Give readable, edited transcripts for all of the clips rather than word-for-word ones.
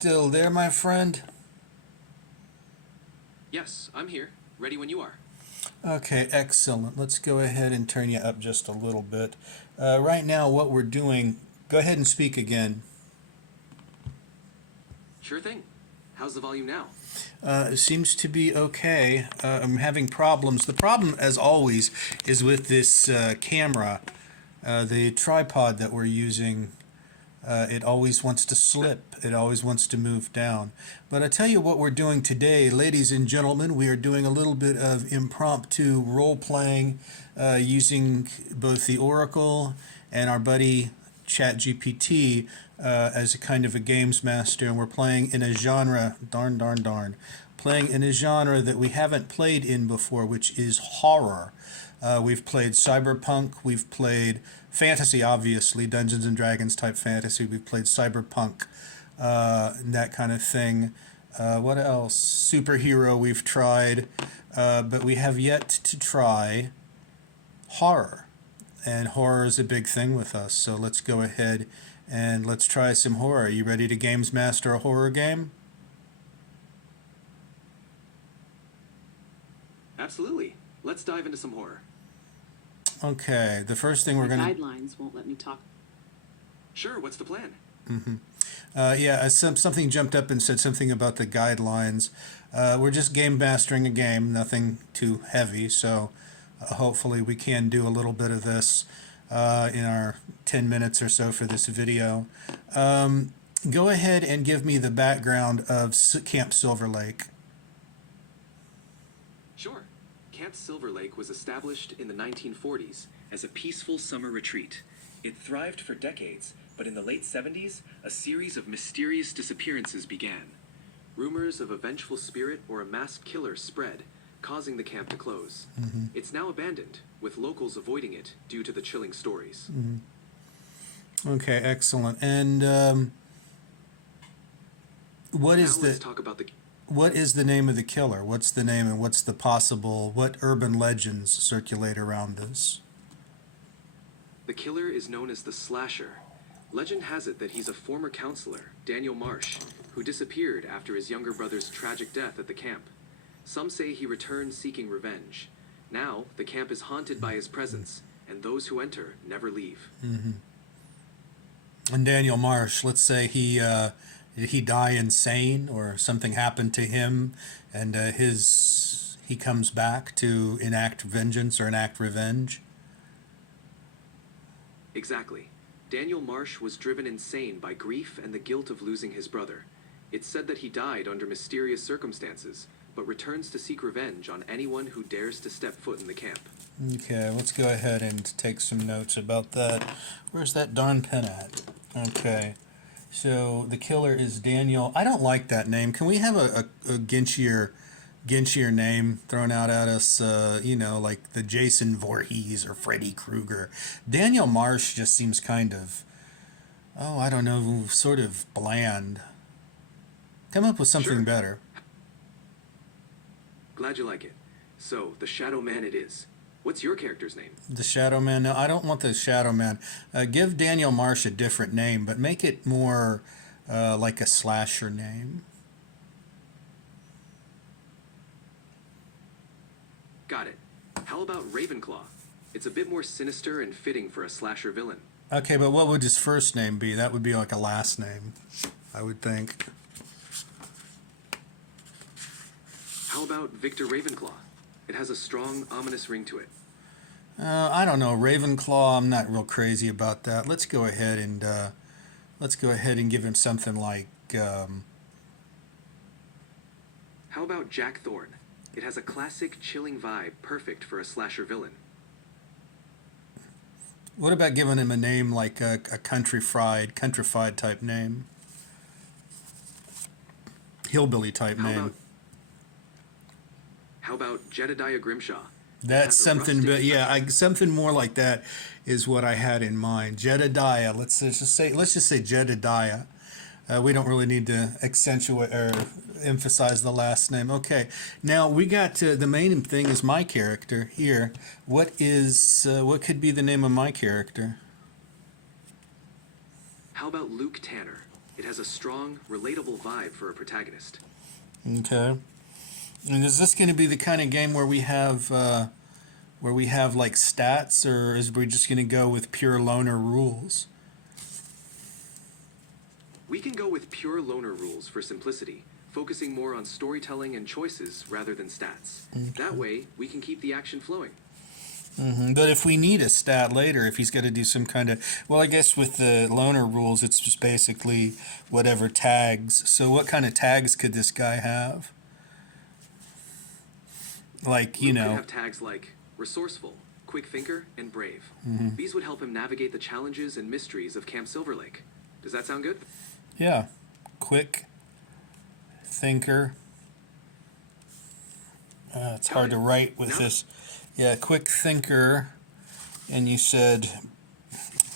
Still there, my friend? Yes, I'm here. Ready when you are. Okay, excellent. Let's go ahead and turn you up just a little bit. Right now, what we're doing, go ahead and speak again. Sure thing. How's the volume now? It seems to be okay. I'm having problems. The problem, as always, is with this camera. The tripod that we're using, it always wants to slip. It always wants to move down. But I tell you what we're doing today, ladies and gentlemen, we are doing a little bit of impromptu role-playing using both the Oracle and our buddy ChatGPT as a kind of a games master, and we're playing in a genre, playing in a genre that we haven't played in before, which is horror. We've played cyberpunk, we've played fantasy, obviously, Dungeons and Dragons type fantasy, we've played cyberpunk, and that kind of thing. What else? Superhero we've tried, but we have yet to try horror. And horror is a big thing with us, so let's go ahead and let's try some horror. Are you ready to games master a horror game? Absolutely. Let's dive into some horror. Okay, the first thing we're The going to... guidelines won't let me talk. Sure, what's the plan? Something jumped up and said something about the guidelines. We're just game mastering a game, nothing too heavy, so hopefully we can do a little bit of this in our 10 minutes or so for this video. Go ahead and give me the background of Camp Silver Lake. Sure. Camp Silver Lake was established in the 1940s as a peaceful summer retreat. It thrived for decades, but in the late 70s, a series of mysterious disappearances began. Rumors of a vengeful spirit or a masked killer spread, causing the camp to close. It's now abandoned, with locals avoiding it due to the chilling stories. Okay, excellent. And what is Now let's talk about the... what is the name of the killer? What's the name and what's the possible, what urban legends circulate around this? The killer is known as the Slasher. Legend has it that he's a former counselor, Daniel Marsh, who disappeared after his younger brother's tragic death at the camp. Some say he returned seeking revenge. Now, the camp is haunted by his presence, and those who enter never leave. And Daniel Marsh, let's say did he die insane or something happened to him and he comes back to enact vengeance or enact revenge? Exactly. Daniel Marsh was driven insane by grief and the guilt of losing his brother. It's said that he died under mysterious circumstances, but returns to seek revenge on anyone who dares to step foot in the camp. Okay, let's go ahead and take some notes about that. Where's that darn pen at? Okay, so the killer is Daniel. I don't like that name. Can we have a Genshier name thrown out at us? Like the Jason Voorhees or Freddy Krueger. Daniel Marsh just seems kind of, I don't know, sort of bland. Come up with something Sure. better. Glad you like it. So, the Shadow Man it is. What's your character's name? The Shadow Man? No, I don't want the Shadow Man. Give Daniel Marsh a different name, but make it more like a slasher name. Got it. How about Ravenclaw? It's a bit more sinister and fitting for a slasher villain. Okay, but what would his first name be? That would be like a last name, I would think. How about Victor Ravenclaw? It has a strong, ominous ring to it. I don't know, Ravenclaw. I'm not real crazy about that. Let's go ahead and give him something like. How about Jack Thorne? It has a classic, chilling vibe, perfect for a slasher villain. What about giving him a name like a countrified type name, hillbilly type How name? about How about Jedediah Grimshaw? That's has a something, rustic but yeah, something more like that is what I had in mind. Jedediah. Let's just say Jedediah. We don't really need to accentuate or emphasize the last name. Okay, now we got the main thing is my character here. What could be the name of my character? How about Luke Tanner? It has a strong, relatable vibe for a protagonist. Okay. And is this going to be the kind of game where we have like stats, or is we just going to go with pure loner rules? We can go with pure loner rules for simplicity, focusing more on storytelling and choices rather than stats. That way, we can keep the action flowing. But if we need a stat later, if he's got to do some kind of, well, I guess with the loner rules, it's just basically whatever tags. So what kind of tags could this guy have? Like, you Luke could know, have tags like resourceful, quick thinker, and brave. These would help him navigate the challenges and mysteries of Camp Silver Lake. Does that sound good? yeah, quick thinker. It's hard to write with No. this. Yeah, quick thinker. And you said,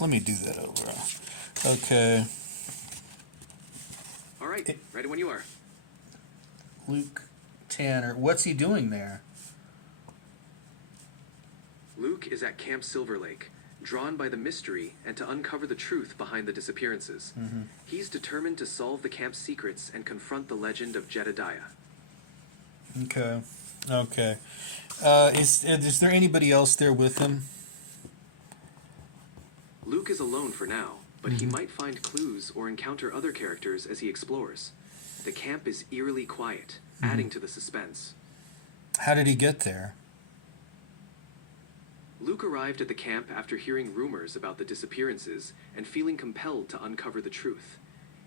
let me do that over. Okay, All right, ready when you are. Luke Tanner. What's he doing there? Luke is at Camp Silver Lake, drawn by the mystery and to uncover the truth behind the disappearances. He's determined to solve the camp's secrets and confront the legend of Jedediah. Okay. Okay. Is there anybody else there with him? Luke is alone for now, but he might find clues or encounter other characters as he explores. The camp is eerily quiet, adding to the suspense. How did he get there? Luke arrived at the camp after hearing rumors about the disappearances and feeling compelled to uncover the truth.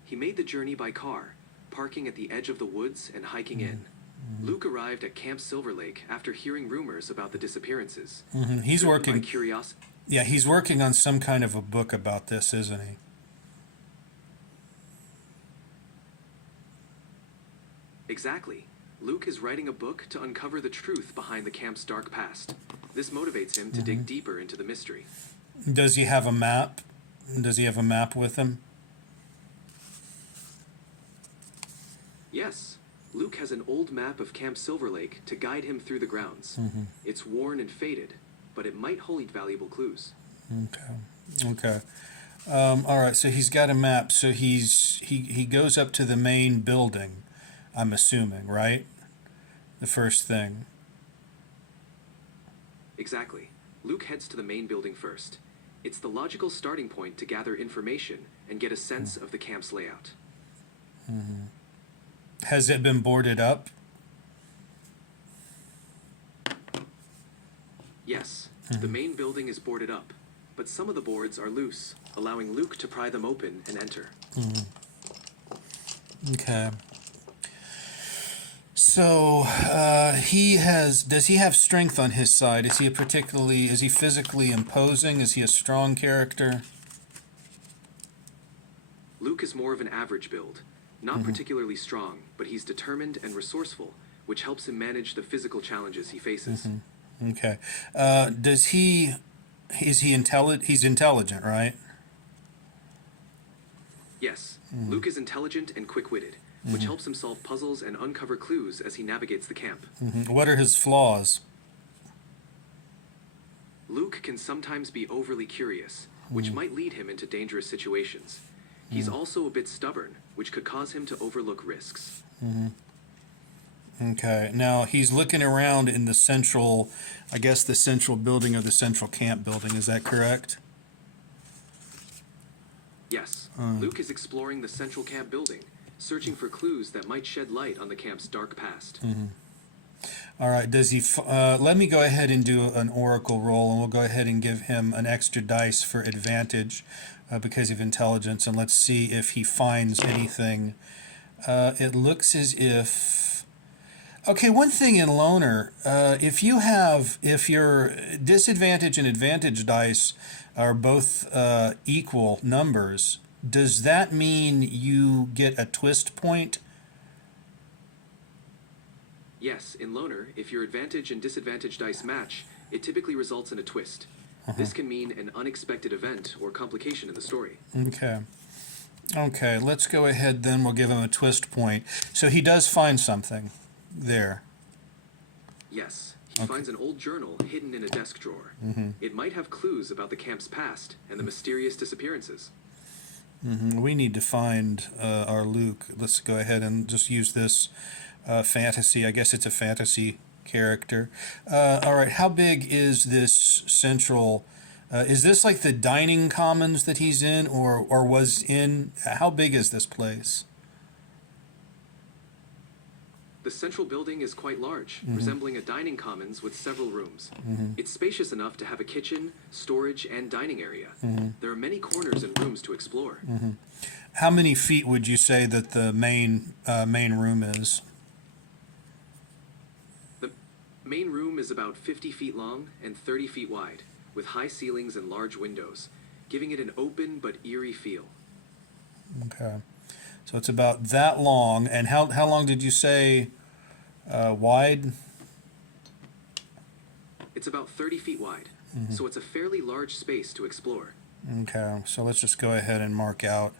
He made the journey by car, parking at the edge of the woods and hiking in. Luke arrived at Camp Silver Lake after hearing rumors about the disappearances. He's Driven working. by curiosity. Yeah, he's working on some kind of a book about this, isn't he? Exactly. Luke is writing a book to uncover the truth behind the camp's dark past. This motivates him to dig deeper into the mystery. Does he have a map? Does he have a map with him? Yes, Luke has an old map of Camp Silver Lake to guide him through the grounds. It's worn and faded, but it might hold valuable clues. Okay. Okay. All right. So he's got a map. So he goes up to the main building. I'm assuming, right? The first thing. Exactly. Luke heads to the main building first. It's the logical starting point to gather information and get a sense of the camp's layout. Has it been boarded up? Yes, the main building is boarded up, but some of the boards are loose, allowing Luke to pry them open and enter. Okay. So does he have strength on his side? Is he physically imposing? Is he a strong character? Luke is more of an average build, not particularly strong, but he's determined and resourceful, which helps him manage the physical challenges he faces. Okay. Is he intelligent? He's intelligent, right? Yes, Luke is intelligent and quick-witted, which helps him solve puzzles and uncover clues as he navigates the camp. What are his flaws? Luke can sometimes be overly curious, which might lead him into dangerous situations. He's also a bit stubborn, which could cause him to overlook risks. Okay. Now he's looking around in the central, I guess the central building or the central camp building. Is that correct? Yes, Luke is exploring the central camp building, searching for clues that might shed light on the camp's dark past. All right. Does he? Let me go ahead and do an oracle roll, and we'll go ahead and give him an extra dice for advantage because of intelligence, and let's see if he finds anything. It looks as if. Okay, one thing in Loner, if your disadvantage and advantage dice are both equal numbers, does that mean you get a twist point? Yes, in Loner, if your advantage and disadvantage dice match, it typically results in a twist. This can mean an unexpected event or complication in the story. Okay. Okay, let's go ahead then. We'll give him a twist point. So he does find something there. Yes, he finds an old journal hidden in a desk drawer. It might have clues about the camp's past and the mysterious disappearances. We need to find our Luke. Let's go ahead and just use this fantasy. I guess it's a fantasy character. All right, how big is this central? Is this like the dining commons that he's in, or was in? How big is this place? The central building is quite large, resembling a dining commons with several rooms. It's spacious enough to have a kitchen, storage, and dining area. There are many corners and rooms to explore. How many feet would you say that the main room is? The main room is about 50 feet long and 30 feet wide, with high ceilings and large windows, giving it an open but eerie feel. Okay, so it's about that long. And how long did you say wide? It's about 30 feet wide, so it's a fairly large space to explore. Okay, so let's just go ahead and mark out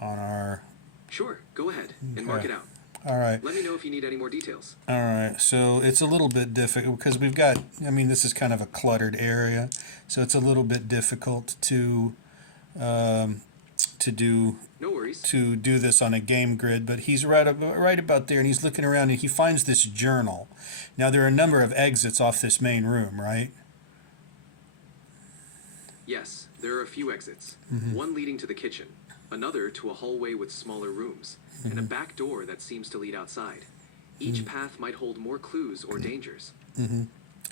on our. Sure, go ahead and mark it out. All right. Let me know if you need any more details. All right, so it's a little bit difficult because we've got, I mean, this is kind of a cluttered area, so it's a little bit difficult to do No worries. to do this on a game grid. But he's right about there, and he's looking around, and he finds this journal. Now there are a number of exits off this main room, right? Yes, there are a few exits. One leading to the kitchen, another to a hallway with smaller rooms, and a back door that seems to lead outside. Each path might hold more clues or dangers.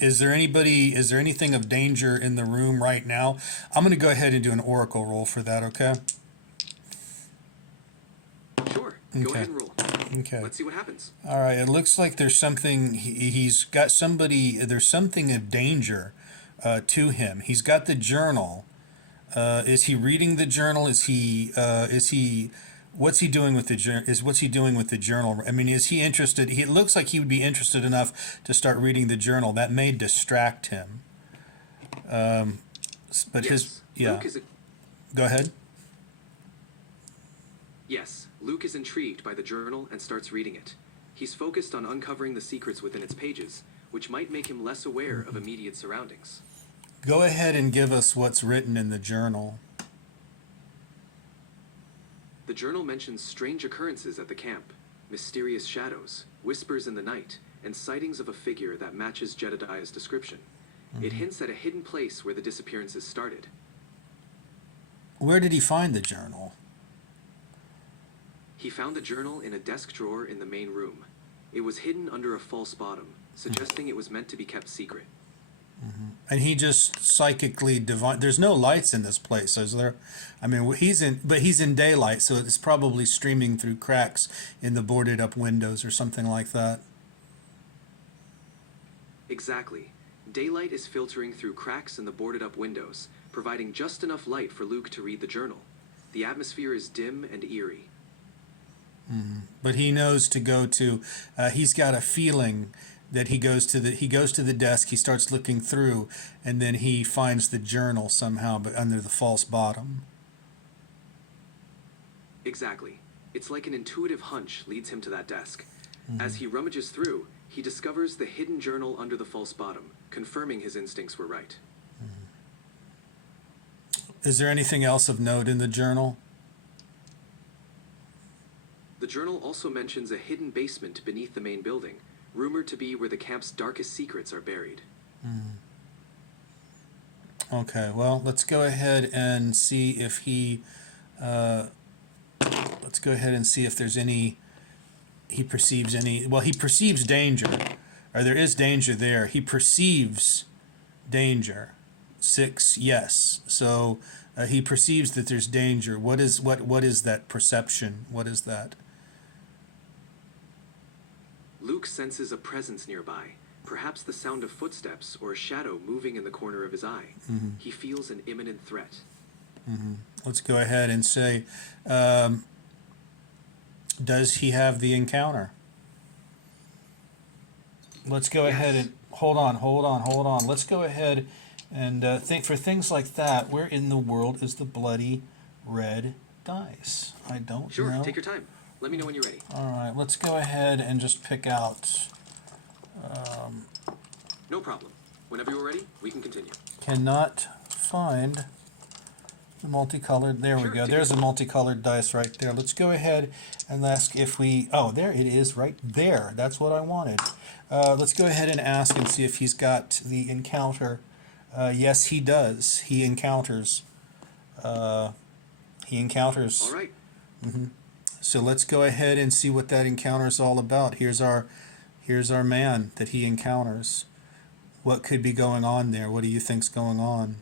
Is there anything of danger in the room right now? I'm going to go ahead and do an oracle roll for that, okay? Sure, go Okay. ahead and roll. Okay. Let's see what happens. All right, it looks like there's something, he's got somebody, there's something of danger to him. He's got the journal. Is he reading the journal? What's he doing with the journal? I mean, is he interested? It looks like he would be interested enough to start reading the journal. That may distract him. But Luke is go ahead. Yes, Luke is intrigued by the journal and starts reading it. He's focused on uncovering the secrets within its pages, which might make him less aware of immediate surroundings. Go ahead and give us what's written in the journal. The journal mentions strange occurrences at the camp, mysterious shadows, whispers in the night, and sightings of a figure that matches Jedediah's description. It hints at a hidden place where the disappearances started. Where did he find the journal? He found the journal in a desk drawer in the main room. It was hidden under a false bottom, suggesting it was meant to be kept secret. And he just psychically divine. There's no lights in this place, is there? I mean, he's in daylight, so it's probably streaming through cracks in the boarded up windows or something like that. Exactly. Daylight is filtering through cracks in the boarded up windows, providing just enough light for Luke to read the journal. The atmosphere is dim and eerie. But he knows to go to. He's got a feeling that he goes to the desk. He starts looking through, and then he finds the journal somehow, but under the false bottom. Exactly. It's like an intuitive hunch leads him to that desk. As he rummages through, he discovers the hidden journal under the false bottom, confirming his instincts were right. Is there anything else of note in the journal? The journal also mentions a hidden basement beneath the main building, rumored to be where the camp's darkest secrets are buried. Okay, well, let's go ahead and see if he. Let's go ahead and see if there's any. He perceives any. Well, he perceives danger, or there is danger there. He perceives danger. 6, yes. So he perceives that there's danger. What is that perception? What is that? Luke senses a presence nearby, perhaps the sound of footsteps or a shadow moving in the corner of his eye. He feels an imminent threat. Let's go ahead and say, does he have the encounter? Let's go ahead and hold on. Let's go ahead and think for things like that. Where in the world is the bloody red dice? I don't know. Sure, take your time. Let me know when you're ready. All right, let's go ahead and just pick out. No problem. Whenever you're ready, we can continue. Cannot find The multicolored, there we Sure, go. take There's a multicolored dice right there. Let's go ahead and ask if we, oh, there it is right there. That's what I wanted. Let's go ahead and ask and see if he's got the encounter. Yes, he does. He encounters. He encounters. All right. So let's go ahead and see what that encounter is all about. Here's our man that he encounters. What could be going on there? What do you think's going on?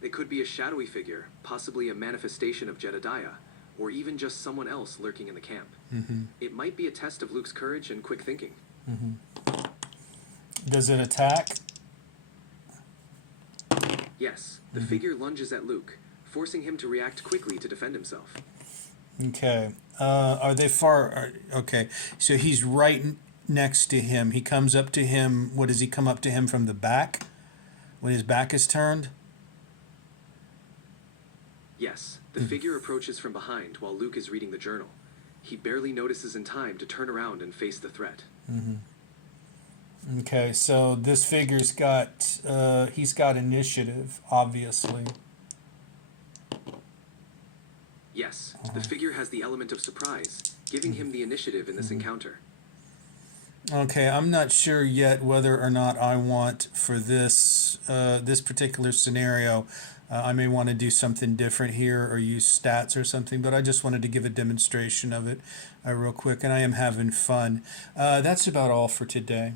It could be a shadowy figure, possibly a manifestation of Jedediah, or even just someone else lurking in the camp. It might be a test of Luke's courage and quick thinking. Does it attack? Yes, the figure lunges at Luke, forcing him to react quickly to defend himself. Okay. Are they far? Okay. So he's right next to him. He comes up to him. What does he come up to him from the back? When his back is turned? Yes, the figure approaches from behind while Luke is reading the journal. He barely notices in time to turn around and face the threat. Okay. So this figure's got he's got initiative, obviously. Yes, the figure has the element of surprise, giving him the initiative in this encounter. Okay, I'm not sure yet whether or not I want for this this particular scenario. I may want to do something different here or use stats or something, but I just wanted to give a demonstration of it real quick, and I am having fun. That's about all for today.